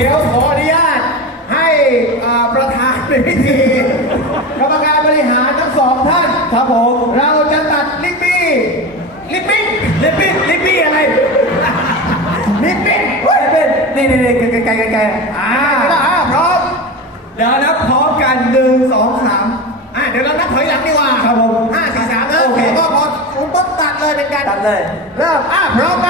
ดี๋ยวขออนุญาประธานในพิธีกรรมการบริหารทั้งสองท่าน ครับผมเราจะตัดลิปปี้ลิปปิ้งลิปปี้ลิปปี้อะไรลิปปิ้งเฮ้ยป็นนี่นี่นี่ไกลไกลไกลไกลอ่าอ่าพร้อมเดี๋ยวนับพร้อมกันหนึ่งสองสามอ่าเดี๋ยวเรานับถอยหลังดีกว่าครับผมห้าสี่สามเออโอเคก็พอผมปุ๊บตัดเลยเป็นการตัดเลยเริ่มอ่าพร้อมกัน